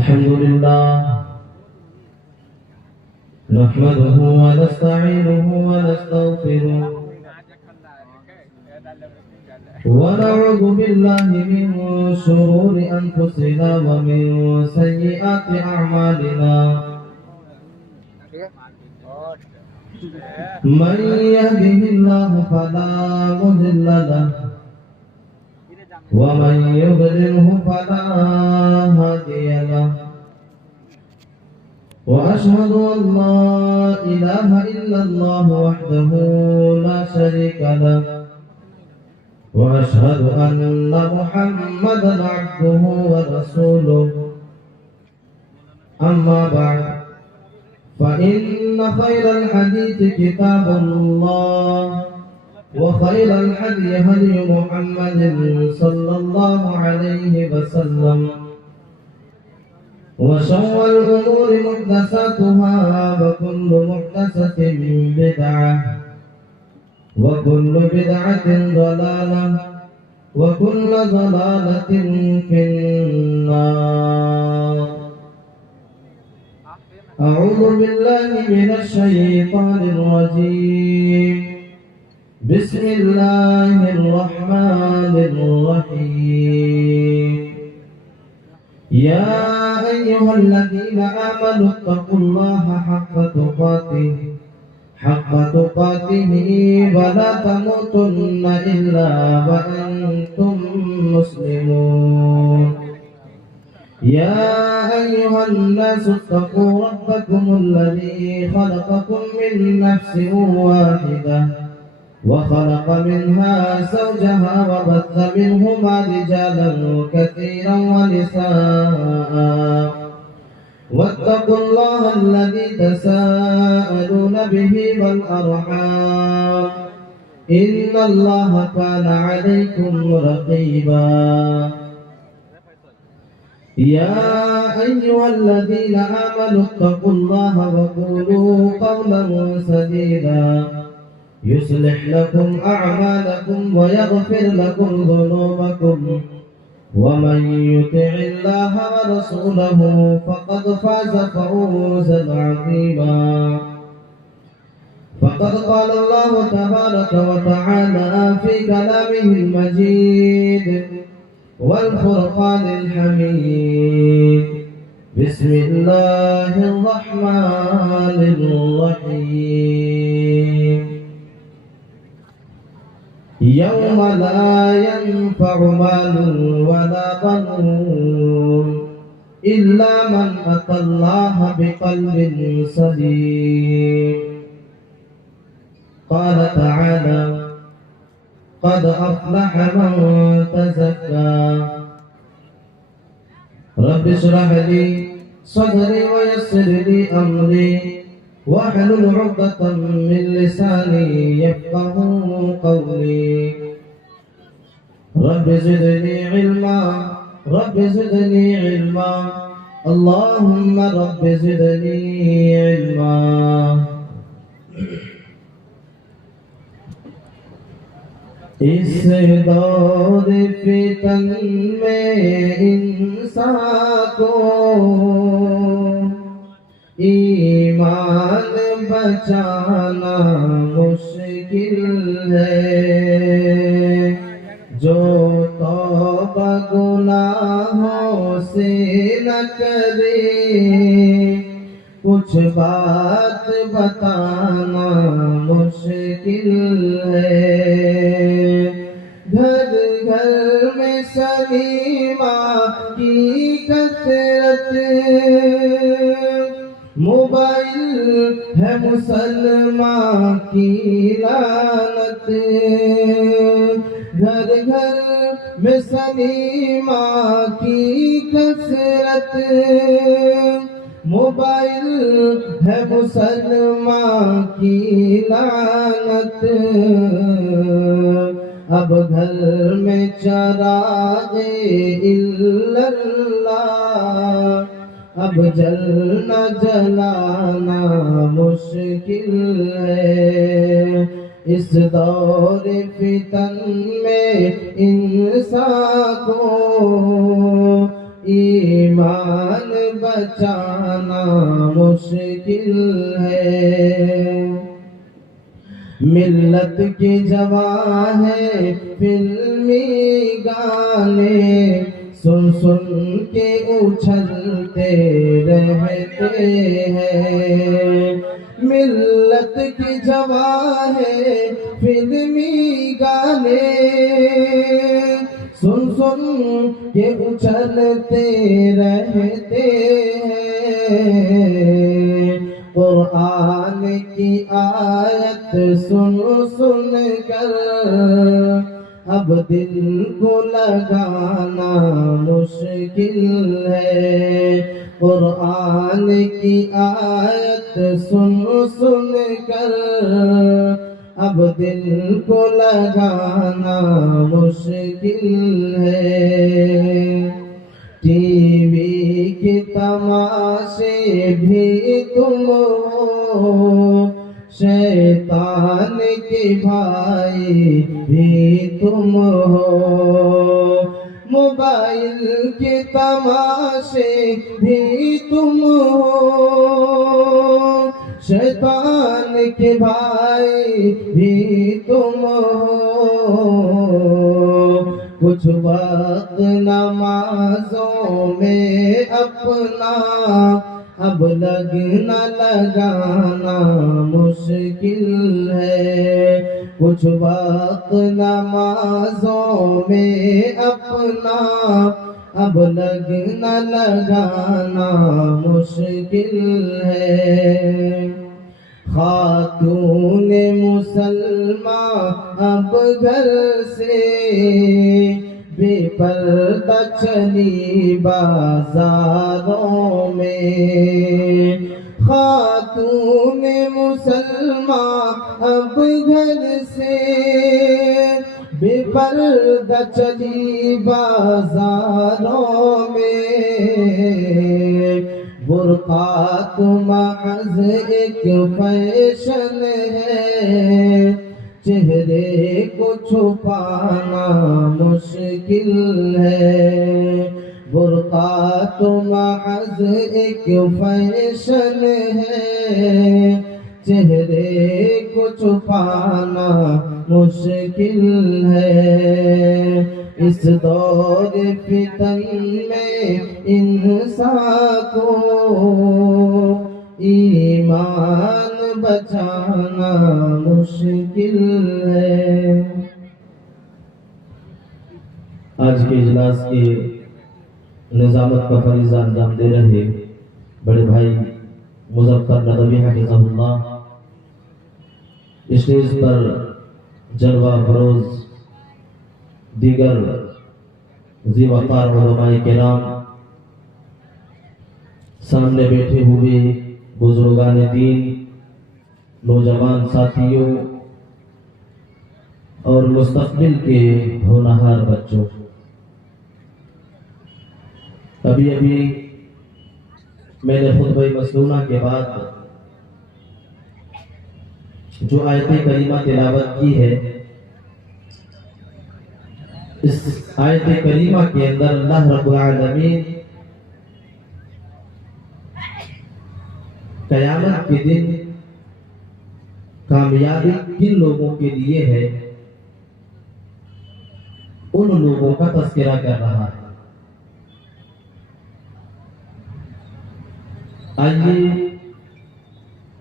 الحمد لله نحمده ونستعينه ونستغفره ونعوذ بالله من شرور أنفسنا ومن سيئات أعمالنا من يهده الله فلا مضل له ومن يضلله فلا هادي له وأشهد أن لا إله إلا الله وحده لا شريك له وأشهد أن محمدا عبده ورسوله أما بعد فإن خير الحديث كتاب الله وخير الهدي هدي محمد صلى الله عليه وسلم وشر الأمور محدثاتها وكل محدثة بدعة وكل بدعة ضلالة وكل ضلالة في النار. أعوذ بالله من الشيطان الرجيم. بسم الله الرحمن الرحيم. يا أيها الذين آمنوا اتقوا الله حق تقاته ولا تموتن إلا وأنتم مسلمون. يا أيها الناس اتقوا ربكم الذي خلقكم من نفس واحدة وخلق منها زوجها وبث منهما رجالا كثيرا ونساء واتقوا الله الذي تساءلون به والأرحام إن الله كان عليكم رقيبا. يا أيها الذين آمنوا اتقوا الله وقولوا قولا سديدا يصلح لكم أعمالكم ويغفر لكم ذنوبكم ومن يطع الله ورسوله فقد فاز فوزا عظيما. فقد قال الله تبارك وتعالى في كلامه المجيد والفرقان الحميد. بسم الله الرحمن الرحيم. يوم لا ينفع مال ولا بنون إلا من أتى الله بقلب سليم. قال تعالى قد أفلح من تزكى. رب اشرح لي صدري ويسر لي أمري واحلل عقدة من لساني يفقه قولي. رب زدني علما اللهم رب زدني علما. اس دور فتن میں انسان کو ایمان بچانا مشکل ہے. جو توبہ گناہوں سے نہ کرے کچھ بات بتانا مشکل ہے. گھر گھر میں سلیمہ کی کثرت موبائل ہے مسلمان کی لعنت. گھر گھر میں سلیمہ کی کثرت موبائل ہے مسلمان کی لعنت. اب گھر میں چراغ اللہ اب جلنا جلانا مشکل ہے. اس دور فتن میں انسان کو ایمان جان بچانا مشکل ہے، ملت کی جوان ہے فلمی گانے سن سن کے اچھلتے رہتے ہیں، ملت کی جوان ہے فلمی گانے سن سن کے اچھلتے رہتے ہیں، قرآن کی آیت سن سن کر اب دل کو لگانا مشکل ہے، قرآن کی آیت سن سن کر اب دل کو لگانا مشکل ہے، ٹی وی کے تماشے بھی تم ہو، شیطان کے بھائی بھی تم ہو، موبائل کے تماشے بھی تم ہو، شیطان کے بھائی بھی تم ہو، کچھ وقت نمازوں میں اپنا اب لگنا لگانا مشکل ہے، کچھ وقت نمازوں میں اپنا اب لگنا لگانا مشکل ہے، خاتون مسلمان اب گھر سے بے پردہ چلی بازاروں میں، خاتون مسلمان اب گھر سے بے پردہ چلی بازاروں میں، برقع تو محض ایک فیشن ہے، چہرے کو چھپانا مشکل ہے، برقع تو محض ایک فیشن ہے، چہرے کو چھپانا مشکل ہے، اس دور فتن میں انسان کو ایمان بچانا مشکل ہے۔ آج کے اجلاس کے نظامت کا فریضہ انجام دے رہے بڑے بھائی مظفر ندوی حفظہ اللہ، اسٹیج پر جلوہ فروز دیگر ذی وقار علماء کرام، سامنے بیٹھے ہوئے بزرگان دین، نوجوان ساتھیوں اور مستقبل کے ہونہار بچوں، ابھی میں نے خطبہ مسنونہ کے بعد جو آیت کریمہ تلاوت کی ہے، اس آیت کریمہ کے اندر اللہ رب العالمین قیامت کے دن کامیابی کن لوگوں کے لیے ہے ان لوگوں کا تذکرہ کر رہا ہے۔ آئیے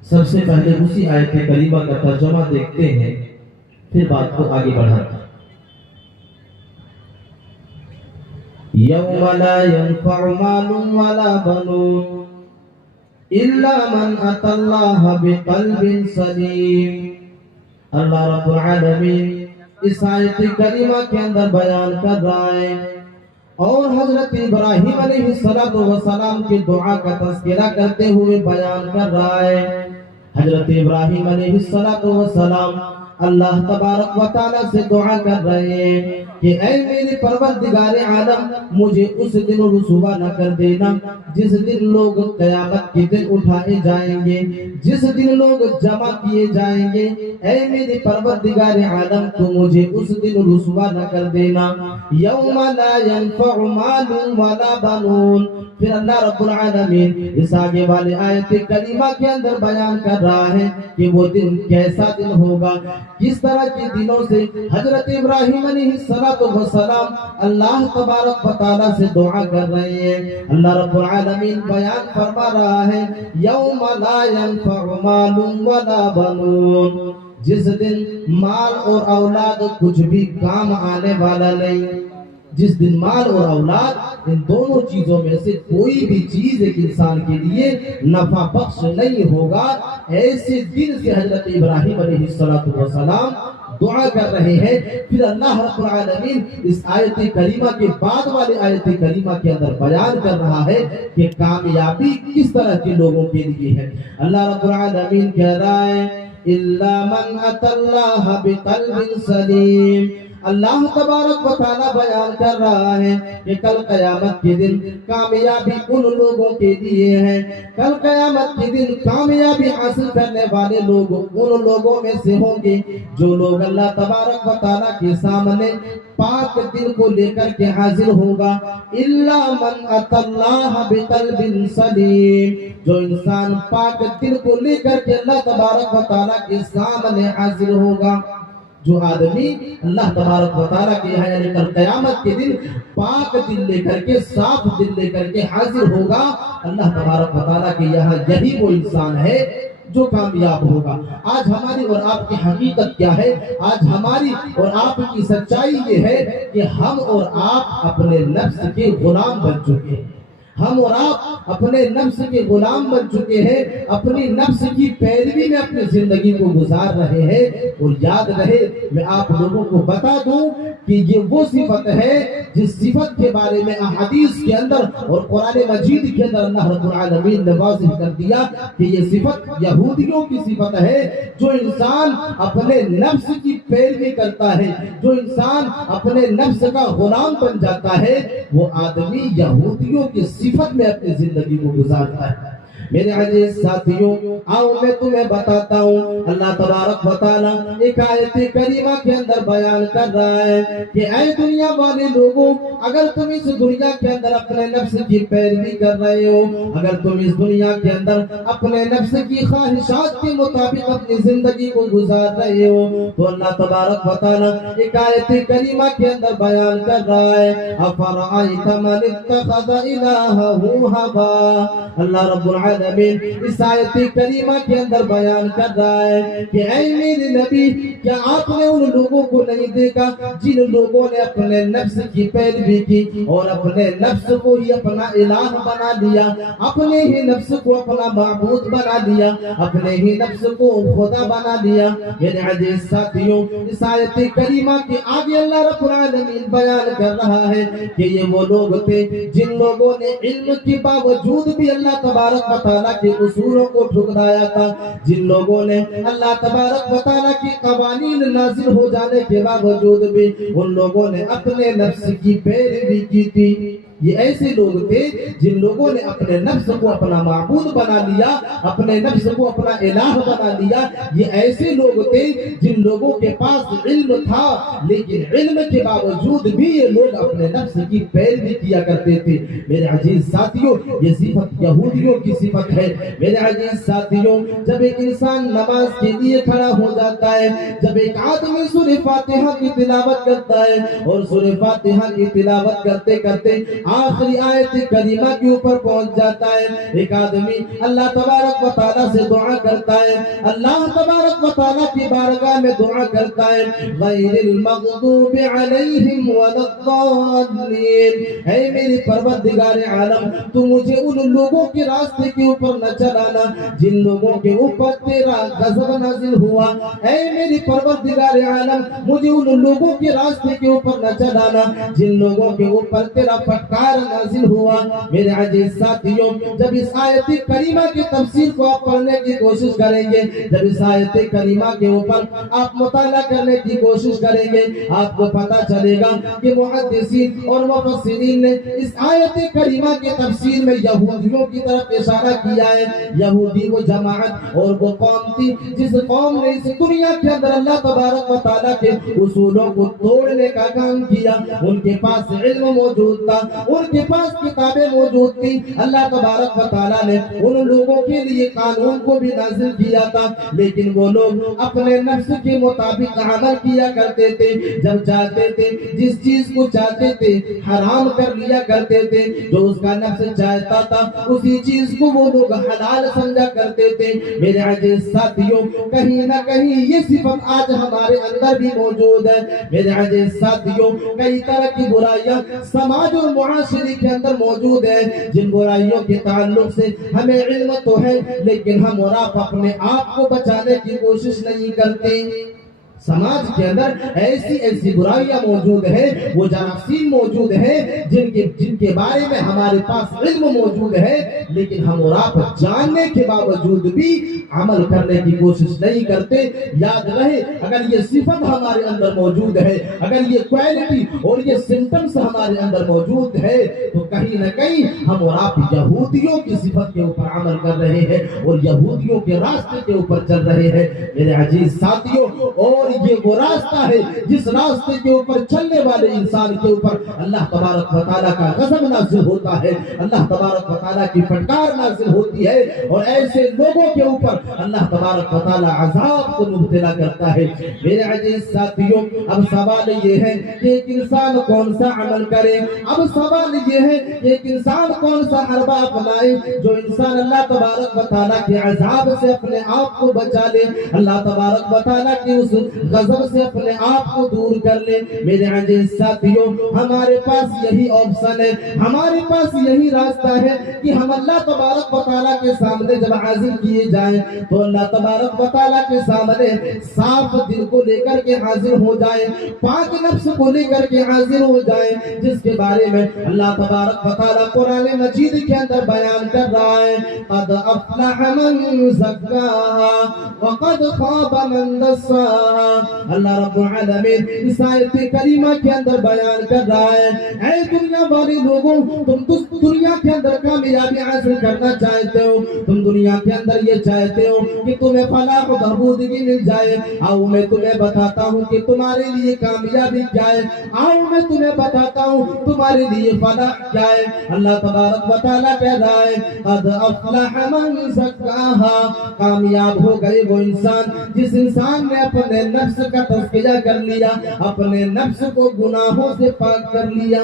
سب سے پہلے اسی آیت کریمہ کا ترجمہ دیکھتے ہیں، پھر بات کو آگے بڑھاتے ہیں۔ یوم لا ينفع مال ولا بنون الا من اتى الله بقلب سلیم۔ اللہ رب العالمین اس آیت کریمہ کے اندر بیان کر رہا ہے اور حضرت ابراہیم علیہ السلام کی دعا کا تذکرہ کرتے ہوئے بیان کر رہا ہے۔ حضرت ابراہیم علیہ السلام اللہ تبارک و تعالیٰ سے دعا کر رہے ہیں کہ اے میرے پروردگار عالم مجھے اس دن رسوا نہ کر دینا جس دن لوگ قیامت کے دن اٹھائے جائیں گے، جس دن لوگ جمع کیے جائیں گے۔ اے میرے پروردگار عالم تو مجھے اس دن رسوا نہ کر دینا۔ یوم لا ينفع مال ولا بنون۔ پھر اللہ رب العالمین اس آگے والے آیت کریمہ کے اندر بیان کر رہا ہے کہ وہ دن کیسا دن ہوگا، کس طرح کے دنوں سے حضرت ابراہیم علیہ السلام اللہ تبارک و تعالیٰ سے دعا کر رہے ہیں۔ اللہ رب العالمین بیان فرما رہا ہے یوم لا ينفع مال ولا بنون، جس دن مال اور اولاد کچھ بھی کام آنے والا نہیں۔ جس دن مال اور اولاد ان دونوں چیزوں میں سے کوئی بھی چیز ایک انسان کے لیے نفع بخش نہیں ہوگا، ایسے دن سے حضرت ابراہیم علیہ السلام دعا کر رہے ہیں۔ پھر اللہ رب العالمین اس آیت کریمہ کے بعد والے آیت کریمہ کے اندر بیان کر رہا ہے کہ کامیابی کس طرح کے لوگوں کے لیے ہے۔ اللہ رب العالمین کہہ رہا ہے الا من اتى الله بقلب سلیم۔ اللہ تبارک و تعالیٰ بیان کر رہا ہے کہ کل قیامت کے دن کامیابی ان لوگوں کے لیے ہے، کل قیامت کے دن کامیابی حاصل کرنے والے لوگ ان لوگوں میں سے ہوں گے جو لوگ اللہ تبارک و تعالیٰ کے سامنے پاک دل کو لے کر کے حاضر ہوگا۔ الا من اتى الله بقلب سلیم، جو انسان پاک دل کو لے کر کے اللہ تبارک و تعالیٰ کے سامنے حاضر ہوگا، جو آدمی اللہ تبارک و تعالیٰ کے یہاں یعنی کل قیامت کے دن پاک دل لے کر کے صاف دل لے کر کے حاضر ہوگا، اللہ تبارک و تعالیٰ کے یہاں یہی وہ انسان ہے جو کامیاب ہوگا۔ آج ہماری اور آپ کی حقیقت کیا ہے؟ آج ہماری اور آپ کی سچائی یہ ہے کہ ہم اور آپ اپنے نفس کے غلام بن چکے ہیں۔ ہم اور آپ اپنے نفس کے غلام بن چکے ہیں، اپنی نفس کی پیروی میں اپنی زندگی کو گزار رہے ہیں۔ اور یاد رہے میں آپ لوگوں کو بتا دوں کہ یہ وہ صفت ہے جس صفت کے بارے میں احادیث کے اندر اور قرآن مجید کے اندر اللہ رب العالمین نے واضح کر دیا کہ یہ صفت یہودیوں کی صفت ہے۔ جو انسان اپنے نفس کی پیروی کرتا ہے، جو انسان اپنے نفس کا غلام بن جاتا ہے، وہ آدمی یہودیوں کی صفت میں اپنی زندگی کو گزارتا ہے۔ میرے عزیز ساتھیوں، آؤ میں تمہیں بتاتا ہوں، اللہ تبارک و تعالیٰ ایک آیت کریمہ کے اندر بیان کر رہا ہے کہ اے دنیا والے لوگوں، اگر تم اس دنیا کے اندر اپنے نفس کی پیروی کر رہے ہو، اگر تم اس دنیا کے اندر اپنے نفس کی خواہشات کے مطابق اپنی زندگی کو گزار رہے ہو، تو اللہ تبارک و تعالیٰ ایک آیت کریمہ کے اندر بیان کر رہا ہے افرأیت من اتخذ الہہ ہوا۔ اللہ رب العالمین اس آیت کریمہ کے اندر بیان کر رہا ہے کہ اے میرے نبی، کیا آپ نے ان لوگوں کو نہیں دیکھا جن لوگوں نے اپنے نفس کی پیروی کی اور اپنے نفس کو ہی اپنا الہ بنا لیا، اپنے ہی نفس کو اپنا معبود بنا لیا، اپنے ہی نفس کو خدا بنا لیا۔ میرے عزیز ساتھیوں، اس آیت کریمہ کے آگے اللہ رب العالمین بیان کر رہا ہے کہ یہ وہ لوگ تھے جن لوگوں نے علم کے باوجود بھی اللہ تبارک و تعالیٰ کے اصولوں کو ٹھکرایا تھا، جن لوگوں نے اللہ تبارک و تعالیٰ کی قوانین نازل ہو جانے کے باوجود بھی ان لوگوں نے اپنے نفس کی پیروی کی تھی۔ یہ ایسے لوگ تھے جن لوگوں نے اپنے نفس کو اپنا معبود بنا لیا، اپنے نفس کو اپنا الہ بنا لیا۔ یہ ایسے لوگ تھے جن لوگوں کے پاس علم تھا، لیکن علم کے باوجود بھی یہ لوگ اپنے نفس کی پیروی کیا کرتے تھے۔ میرے عزیز ساتھیوں، یہ صفت یہودیوں کی صفت ہے۔ میرے عزیز ساتھیوں، جب ایک انسان نماز کے لیے کھڑا ہو جاتا ہے، جب ایک آدمی سورہ فاتحہ کی تلاوت کرتا ہے اور سورہ فاتحہ کی تلاوت کرتے کرتے آخری آیت کریمہ کے اوپر پہنچ جاتا ہے، ایک آدمی اللہ تبارک و تعالیٰ سے دعا کرتا ہے، اللہ تبارک و تعالیٰ کی بارگاہ میں دعا کرتا ہے غیر المغضوب علیہم ولا الضالین۔ اے میرے پروردگار عالم، تو مجھے ان لوگوں کے راستے کے اوپر نہ چلانا جن لوگوں کے اوپر تیرا غضب نازل ہوا۔ اے میرے پروردگار عالم، مجھے ان لوگوں کے راستے کے اوپر نہ چلانا جن لوگوں کے اوپر تیرا پھٹکار فٹکار نازل ہوا۔ میرے عزیز ساتھیوں، جب اس آیت کریمہ کی تفسیر کو آپ پڑھنے کی کوشش کریں گے، جب اس آیت کریمہ کے اوپر آپ مطالعہ کرنے کی کوشش کریں گے، آپ کو پتہ چلے گا کہ محدثین اور مفسرین نے اس آیت کریمہ کی تفسیر میں یہودیوں کی طرف اشارہ کیا ہے۔ یہودی وہ جماعت اور وہ قوم تھی جس قوم نے اس دنیا کے اندر اللہ تبارک و تعالیٰ کے اصولوں کو توڑنے کا کام کیا۔ ان کے پاس علم موجود تھا، ان کے پاس کتابیں موجود تھی، اللہ تبارک و تعالیٰ نے ان لوگوں کے لیے قانون کو بھی نازل کیا تھا، لیکن وہ لوگ اپنے نفس کے مطابق عمل کیا کرتے تھے۔ جب چاہتے تھے، جس چیز کو چاہتے تھے حرام کر لیا کرتے تھے، جو اس کا نفس چاہتا تھا اسی چیز کو وہ لوگ حلال سمجھا کرتے تھے۔ میرے عزیز ساتھیوں، کہیں نہ کہیں یہ صفت آج ہمارے اندر بھی موجود ہے۔ میرے عزیز ساتھیوں، کئی طرح کی برائیاں سماج اور معاشرے کے اندر موجود ہے، جن برائیوں کے تعلق سے ہمیں علم تو ہے، لیکن ہم اور آپ اپنے آپ کو بچانے کی کوشش نہیں کرتے۔ سماج کے اندر ایسی برائیاں موجود ہیں، وہ جراثیم موجود ہیں جن کے بارے میں ہمارے پاس علم موجود ہے، لیکن ہم اور آپ جاننے کے باوجود بھی عمل کرنے کی کوشش نہیں کرتے۔ یاد رہے، اگر یہ صفت ہمارے اندر موجود ہے، اگر یہ کوالٹی اور یہ سمپٹمز ہمارے اندر موجود ہے، تو کہیں نہ کہیں ہم اور آپ یہودیوں کی صفت کے اوپر عمل کر رہے ہیں اور یہودیوں کے راستے کے اوپر چل رہے ہیں۔ میرے عزیز ساتھیوں، اور یہ وہ راستہ ہے جس راستے کے اوپر چلنے والے انسان کے اوپر اللہ تبارک و تعالیٰ کا غضب نازل ہوتا ہے، اللہ تبارک و تعالیٰ کی پھٹکار نازل ہوتی ہے، اور ایسے لوگوں کے اوپر اللہ تبارک و تعالیٰ عذاب کو مبتلا کرتا ہے۔ میرے عزیز ساتھیوں، اب سوال یہ ہے کہ ایک انسان کون سا عمل کرے؟ اب سوال یہ ہے کہ ایک انسان کون سا حربہ اپنائے جو انسان اللہ تبارک و تعالیٰ کے عذاب سے اپنے آپ کو بچا لے، اللہ تبارک و تعالیٰ کی اس غضب سے اپنے آپ کو دور کر لے۔ میرے عزیز ساتھیوں، ہمارے پاس یہی آپشن ہے، ہمارے پاس یہی راستہ ہے کہ ہم اللہ تبارک و تعالیٰ کے سامنے جب حاضر کیے جائیں تو اللہ تبارک و تعالیٰ کے سامنے صاف دل کو لے کر کے حاضر ہو جائیں، پاک نفس کو لے کر کے حاضر ہو جائیں، جس کے بارے میں اللہ تبارک و تعالیٰ قرآن مجید کے اندر بیان کر رہا ہے، قد افلح من زکاہا وقد خاب من دساہا۔ اللہ رب العالمین اس آیت کریمہ کے اندر بیان کر رہا ہے، اے دنیا والے لوگوں، تم دنیا کے اندر کامیابی حاصل کرنا چاہتے ہو، تم دنیا کے اندر یہ چاہتے ہو کہ تمہیں فلاح و بہبودگی مل جائے، آؤ میں تمہیں بتاتا ہوں کہ تمہارے لیے کامیابی کیا ہے، آؤ میں تمہیں بتاتا ہوں تمہارے لیے فلاح کیا ہے۔ اللہ تبارک و تعالیٰ کہہ رہا ہے، قد افلح من زکاہا، کامیاب ہو گئے وہ انسان جس انسان نے اپنے نفس کا تزکیہ کر لیا، اپنے نفس کو گناہوں سے پاک کر لیا۔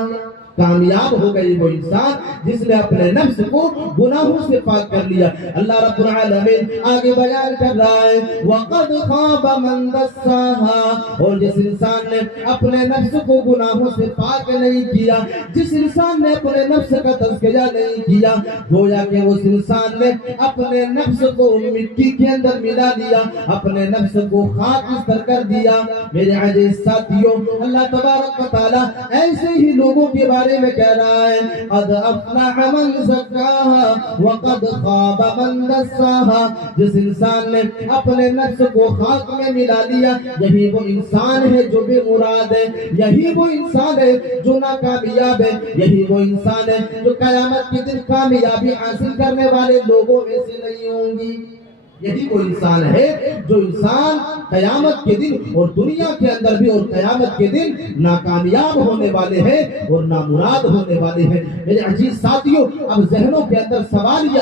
کامیاب ہو گئی وہ انسان جس نے اپنے نفس کو گناہوں سے پاک کر لیا۔ اللہ رب العالمین آگے بیان کر رہا ہے، وَقَدْ خَابَ مَنْ دَسَّاهَا، اور جس انسان نے اپنے نفس کو گناہوں سے پاک نہیں کیا، جس انسان نے اپنے نفس کا تزکیہ نہیں کیا، گویا کہ اس انسان نے اپنے نفس کو مٹی کے اندر ملا لیا، اپنے نفس کو خاکستر کر دیا۔ میرے عزیز ساتھیوں، اللہ تبارک و تعالیٰ ایسے ہی لوگوں کے بارے میں کہہ رہا ہے، قد افلح من زکاہا وقد خاب من دساہا، جس انسان نے اپنے نفس کو خاک میں ملا لیا، یہی وہ انسان ہے جو بے مراد ہے، یہی وہ انسان ہے جو ناکامیاب ہے، یہی وہ انسان ہے جو قیامت کے دن کامیابی حاصل کرنے والے لوگوں میں سے نہیں ہوں گی۔ یہی وہ انسان ہے جو انسان قیامت کے دن اور دنیا کے اندر بھی اور قیامت کے دن ناکامیاب ہونے والے ہیں اور نامراد ہونے والے ہیں۔ میرے عزیز ساتھیوں، اب ذہنوں کے اندر سوال یہ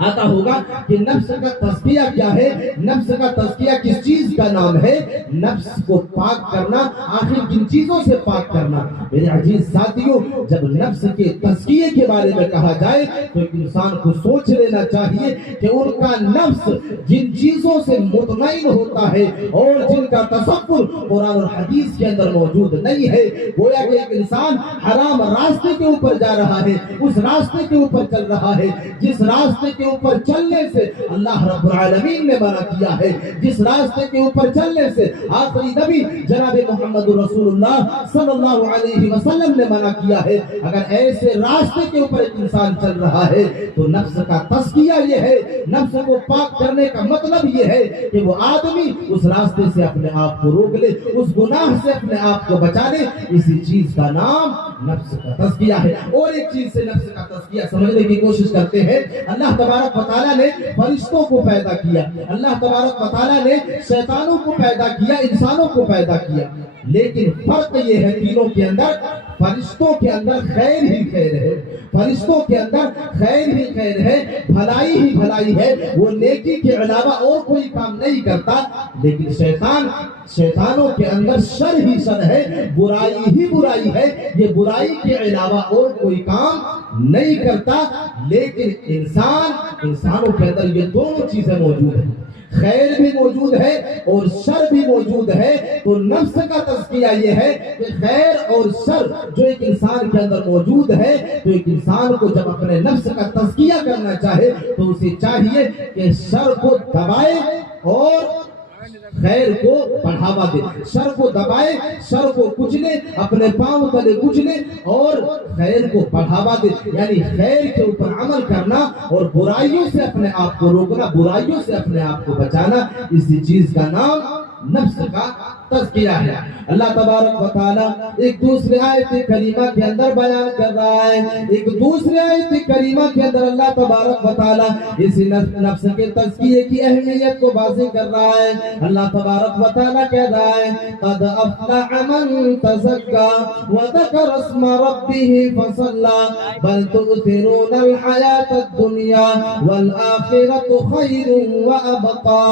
آتا ہوگا کہ نفس کا تزکیہ کیا ہے، نفس کا تزکیہ کس چیز کا نام ہے، نفس کو پاک کرنا آخر کن چیزوں سے پاک کرنا۔ میرے عزیز ساتھیوں، جب نفس کے تزکیے کے بارے میں کہا جائے تو ایک انسان کو سوچ لینا چاہیے کہ ان کا نفس جن چیزوں سے مطمئن ہوتا ہے اور جن کا تصور قرآن اور حدیث کے اندر موجود نہیں ہے، گویا کہ ایک انسان حرام راستے کے اوپر جا رہا ہے، اس راستے کے اوپر چل رہا ہے جس راستے کے اوپر چلنے سے اللہ رب العالمین نے منع کیا ہے، جس راستے کے اوپر چلنے سے آخری نبی جناب محمد رسول اللہ صلی اللہ علیہ وسلم نے منع کیا ہے، اگر ایسے راستے کے اوپر ایک انسان چل رہا ہے تو نفس کا تزکیہ یہ ہے، نفس کو پاک کرنے کا مطلب یہ ہے کہ وہ آدمی اس راستے سے اپنے آپ کو روک لے، اس گناہ سے اپنے آپ کو بچا لے۔ اسی چیز کا نام نفس کا تزکیہ ہے۔ اور ایک چیز سے نفس کا تزکیہ سمجھنے کی کوشش کرتے ہیں، اللہ تبارک و تعالیٰ نے فرشتوں کو پیدا کیا، اللہ تبارک و تعالیٰ نے شیطانوں کو پیدا کیا، انسانوں کو پیدا کیا، لیکن فرق یہ ہے تینوں کے اندر، فرشتوں کے اندر خیر ہی خیر ہے، فرشتوں کے اندر خیر ہی خیر ہے، بھلائی ہی بھلائی ہے، وہ نیکی کے علاوہ اور کوئی کام نہیں کرتا، لیکن شیطانوں کے اندر شر ہی شر ہے، برائی ہی برائی ہے، یہ برائی کے علاوہ اور کوئی کام نہیں کرتا۔ لیکن انسانوں کے اندر یہ دونوں چیزیں موجود ہیں، خیر بھی موجود ہے اور شر بھی موجود ہے۔ تو نفس کا تزکیہ یہ ہے کہ خیر اور شر جو ایک انسان کے اندر موجود ہے، تو ایک انسان کو جب اپنے نفس کا تزکیہ کرنا چاہے تو اسے چاہیے کہ شر کو دبائے اور خیر کو بڑھاوا دے، شر کو دبائے، شر کو کچلے، اپنے پاؤں تلے کچلے اور خیر کو بڑھاوا دے، یعنی خیر کے اوپر عمل کرنا اور برائیوں سے اپنے آپ کو روکنا، برائیوں سے اپنے آپ کو بچانا، اسی چیز کا نام نفس کا تزکیہ ہے۔ اللہ تبارک و تعالیٰ ایک دوسرے آیت کریمہ کے اندر بیان کر رہا ہے، ایک دوسرے آیت کریمہ کے اندر اللہ تبارک و تعالیٰ اسی نفس کے تزکیے کی اہمیت کو واضح کر رہا ہے۔ اللہ تبارک و تعالیٰ کہہ رہا ہے قد افلح من تزکا وذکر اسم ربہ فصلی بل تؤثرون الحیاۃ الدنیا والآخرۃ خیر وابقا۔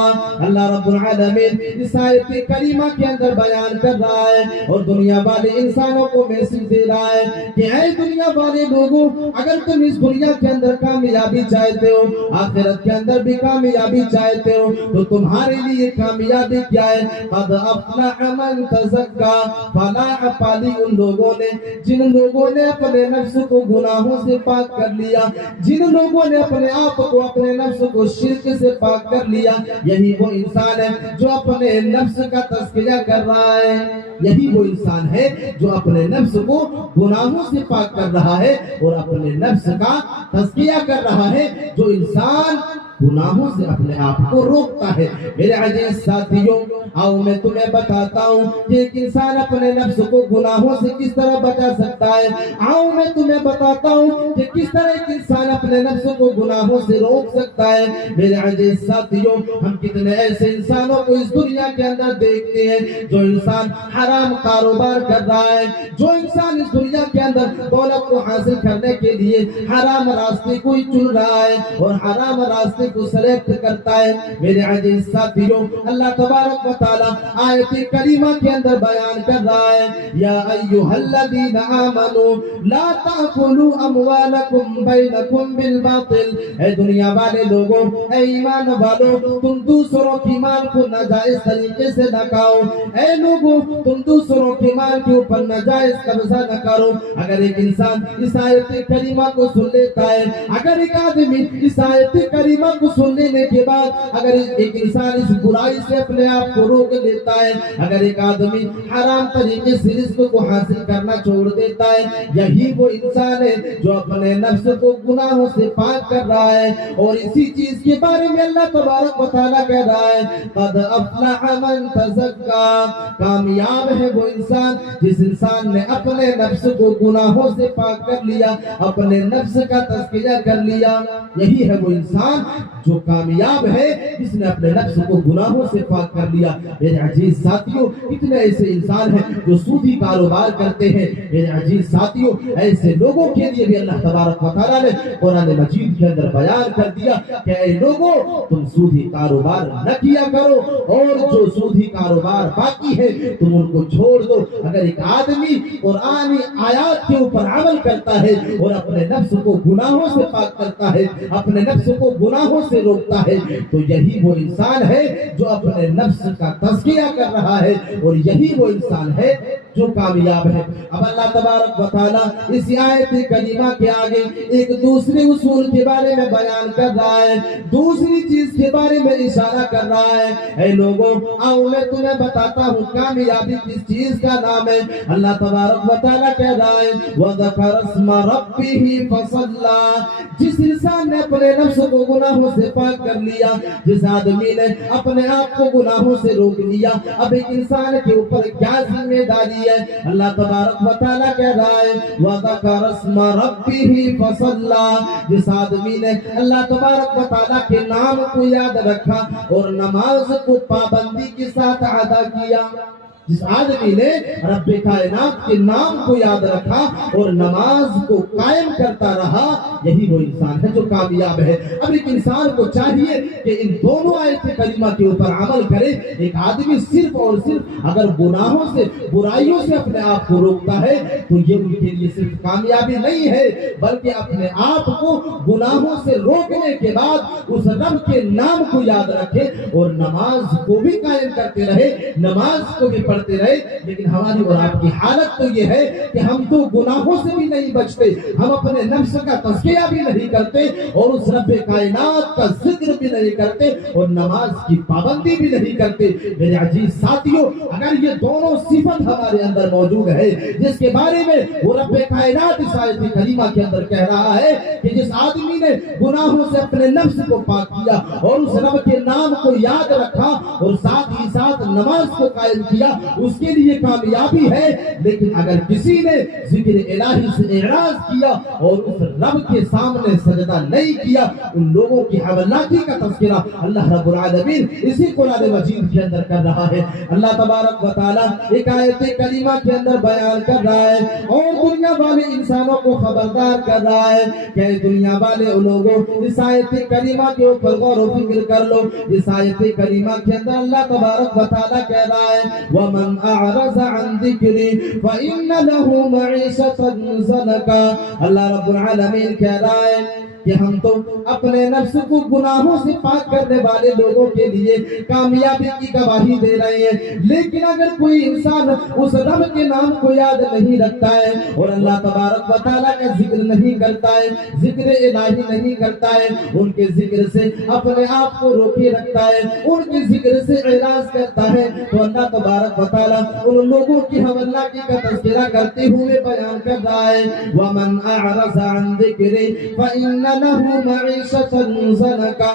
اللہ رب العالمین اس آیت کریمہ کے اندر بیان کر رہا ہے اور دنیا والے انسانوں کو میسج دے رہا ہے کہ اے دنیا والے لوگوں، اگر تم اس دنیا کے اندر کامیابی چاہتے ہو، آخرت کے اندر بھی کامیابی چاہتے ہو، تو تمہارے لیے کامیابی کیا ہے؟ قد افلح من تزکا، فلاح پالی ان لوگوں نے جن لوگوں نے اپنے نفس کو گناہوں سے پاک کر لیا، جن لوگوں نے اپنے آپ کو، اپنے نفس کو شرک سے پاک کر لیا۔ یہی وہ انسان ہے جو اپنے نفس کا تزکیہ کر رہا ہے، یہی وہ انسان ہے جو اپنے نفس کو گناہوں سے پاک کر رہا ہے اور اپنے نفس کا تزکیہ کر رہا ہے، جو انسان گناہوں سے اپنے آپ کو روکتا ہے۔ میرے عزیز ساتھیوں، آؤ میں تمہیں بتاتا ہوں کہ ایک انسان اپنے نفس کو گناہوں سے کس طرح بچا سکتا ہے۔ آؤ میں تمہیں بتاتا ہوں کہ کس طرح ایک انسان اپنے نفس کو گناہوں سے روک سکتا ہے۔ میرے عزیز ساتھیوں، ہم کتنے ایسے انسانوں کو اس دنیا کے اندر دیکھتے ہیں جو انسان حرام کاروبار کر رہا ہے، جو انسان اس دنیا کے اندر دولت کو حاصل کرنے کے لیے حرام راستے کو چن رہا ہے اور حرام راستے کو سلیکٹ کرتا ہے۔ میرے عزیز ساتھیوں، اللہ تبارک و تعالیٰ آیت کریمہ کے اندر بیان کر رہا ہے یا ایھا الذین آمنوا لا تأکلوا اموالکم بینکم بالباطل۔ اے دنیا والے لوگوں، اے ایمان والو، تم دوسروں کی مال کو ناجائز طریقے سے نہ کھاؤ۔ اے لوگوں، تم دوسروں کی مال کے اوپر ناجائز قبضہ نہ کرو۔ اگر ایک انسان اس آیت کریمہ کو سن لیتا ہے، اگر ایک آدمی اس آیت کریمہ کو سن لینے کے بعد اگر ایک انسان اس برائی سے اپنے آپ کو روک لیتا ہے، اگر ایک آدمی حرام طریقے سے رزق کو حاصل کرنا چھوڑ دیتا ہے، یہی وہ انسان ہے جو اپنے نفس کو گناہوں سے پاک کر رہا ہے۔ اور اسی چیز کے بارے میں اللہ تبارک و تعالیٰ کہہ رہا ہے قد افلح من تزکا، کامیاب ہے وہ انسان جس انسان نے اپنے نفس کو گناہوں سے پاک کر لیا، اپنے نفس کا تزکیہ کر لیا۔ یہی ہے وہ انسان جو کامیاب ہے جس نے اپنے نفس کو گناہوں سے پاک کر لیا۔ میرے عزیز ساتھیوں، کتنے ایسے انسان ہیں جو سودی کاروبار کرتے ہیں۔ میرے عزیز ساتھیوں، ایسے لوگوں کے لیے بھی اللہ تبارک و تعالیٰ نے قرآن مجید کے اندر بیان کر دیا کہ اے لوگوں، تم سودی کاروبار نہ کیا کرو اور جو سودی کاروبار باقی ہے تم ان کو چھوڑ دو۔ اگر ایک آدمی قرآنی آیات کے اوپر عمل کرتا ہے اور اپنے نفس کو گناہوں سے پاک کرتا ہے، اپنے نفس کو گناہوں گناہوں سے روکتا ہے تو یہی وہ انسان ہے جو اپنے نفس کا تزکیہ کر رہا ہے، اور یہی وہ انسان ہے جو کامیاب ہے۔ اب اللہ تبارک و تعالیٰ اس آیت کریمہ کے آگے ایک دوسرے اصول کے بارے میں بیان کر رہا ہے، دوسری چیز کے بارے میں اشارہ کر رہا ہے۔ اے لوگوں، آؤ میں تمہیں بتاتا ہوں کامیابی کس چیز کا نام ہے۔ اللہ تبارک و تعالیٰ کہہ رہا ہے وَذَكَرَ اسْمَ رَبِّهِ فَصَلَّى، جس انسان نے اپنے نفس کو گناہوں سے پاک کر لیا، جس آدمی نے اپنے آپ کو گناہوں سے روک لیا، اب ایک انسان کے اوپر کیا ذمہ داری ہے؟ اللہ تبارک و تعالیٰ کہہ رہا ہے وَذَكَرَ اسْمَ رَبِّهِ فَصَلَّى، جس آدمی نے اللہ تبارک و تعالیٰ کے نام کو یاد رکھا اور نماز کو پابندی کے ساتھ ادا کیا۔ جس آدمی نے رب کائنات کے نام کو یاد رکھا اور نماز کو قائم کرتا رہا، یہی وہ انسان ہے جو کامیاب ہے۔ اب ایک انسان کو چاہیے کہ ان دونوں آیت کریمہ کے اوپر عمل کرے۔ ایک آدمی صرف اور صرف اگر گناہوں سے، برائیوں سے اپنے آپ کو روکتا ہے تو یہ ان کے لیے صرف کامیابی نہیں ہے، بلکہ اپنے آپ کو گناہوں سے روکنے کے بعد اس رب کے نام کو یاد رکھے اور نماز کو بھی قائم کرتے رہے، نماز کو بھی پڑھتے رہے۔ لیکن ہماری اور آپ کی حالت تو یہ ہے کہ ہم تو گناہوں سے بھی نہیں بچتے، ہم اپنے نفس کا تزکیہ بھی نہیں کرتے اور اس رب کائنات کا ذکر بھی نہیں کرتے اور نماز کی پابندی بھی نہیں کرتے۔ میرے عزیز ساتھیوں، اگر یہ دونوں صفت ہمارے اندر موجود ہے جس کے بارے میں وہ رب کائنات اس آیت کریمہ کے اندر کہہ رہا ہے کہ جس آدمی نے گناہوں سے اپنے نفس کو پاک کیا اور اس رب کے نام کو یاد رکھا اور ساتھ ہی ساتھ نماز کو قائم کیا، اس کے لیے کامیابی ہے۔ لیکن اگر کسی نے ذکر الہی سے اعراض کیا اور اس رب کے سامنے سجدہ نہیں کیا، ان لوگوں کی حوالتی کا تذکرہ اللہ رب العالمین اسی قرآن مجید کے اندر کر رہا ہے۔ اللہ تبارک و تعالیٰ ایک آیت کریمہ کے اندر بیان کر رہا ہے اور دنیا والے انسانوں کو خبردار کر رہا ہے کہ دنیا والے لوگوں اس آیت کریمہ کے اوپر غور و فکر کر لو۔ اس آیت کریمہ کے اندر اللہ تبارک و تعالیٰ کہہ رہا ہے وَمَنْ أَعْرَضَ عَنْ ذِكْرِي فَإِنَّ لَهُ مَعِيشَةً ضَنْكًا۔ اللہ رب العالمین کہہ رہا ہے کہ ہم تو اپنے نفس کو گناہوں سے پاک کرنے والے لوگوں کے لیے کامیابی کی گواہی دے رہے ہیں، لیکن اگر کوئی انسان اس رب کے نام کو یاد نہیں رکھتا ہے اور اللہ تبارک و تعالیٰ کا ذکر نہیں کرتا ہے، ذکر الہی نہیں کرتا ہے، ان کے ذکر سے اپنے آپ کو روکے رکھتا ہے، ان کے ذکر سے اعراض کرتا ہے، تو اللہ تبارک و تعالیٰ ان لوگوں کی حوالتی کا تذکرہ کرتے ہوئے بیان کر رہا ہے وَمَنْ أَعْرَضَ عَنْ ذِكْرِي فَإِنَّ لَهُ مَعِيشَةً ضَنْكًا۔